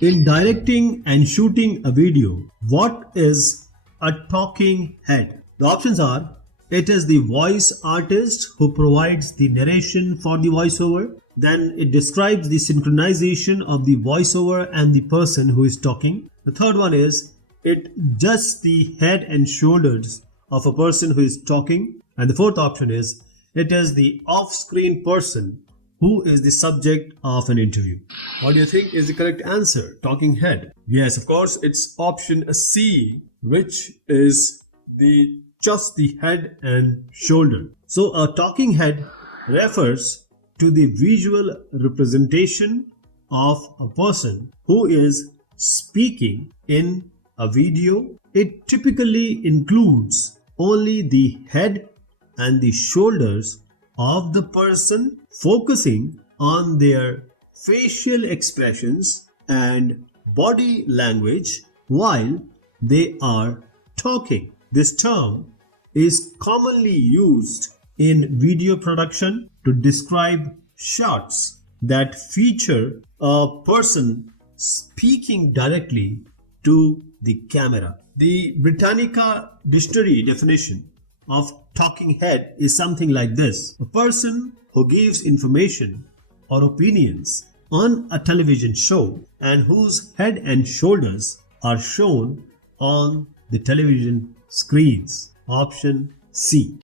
In directing and shooting a video, what is a talking head? The options are: it is the voice artist who provides the narration for the voiceover. Then it describes the synchronization of the voiceover and the person who is talking. The third one is it just the head and shoulders of a person who is talking. And the fourth option is it is the off-screen person who is the subject of an interview. What do you think is the correct answer? Talking head. Yes, of course, it's option C, which is the just the head and shoulder. So a talking head refers to the visual representation of a person who is speaking in a video. It typically includes only the head and the shoulders of the person, focusing on their facial expressions and body language while they are talking. This term is commonly used in video production to describe shots that feature a person speaking directly to the camera. The Britannica Dictionary definition of talking head is something like this: a person who gives information or opinions on a television show and whose head and shoulders are shown on the television screens. Option C.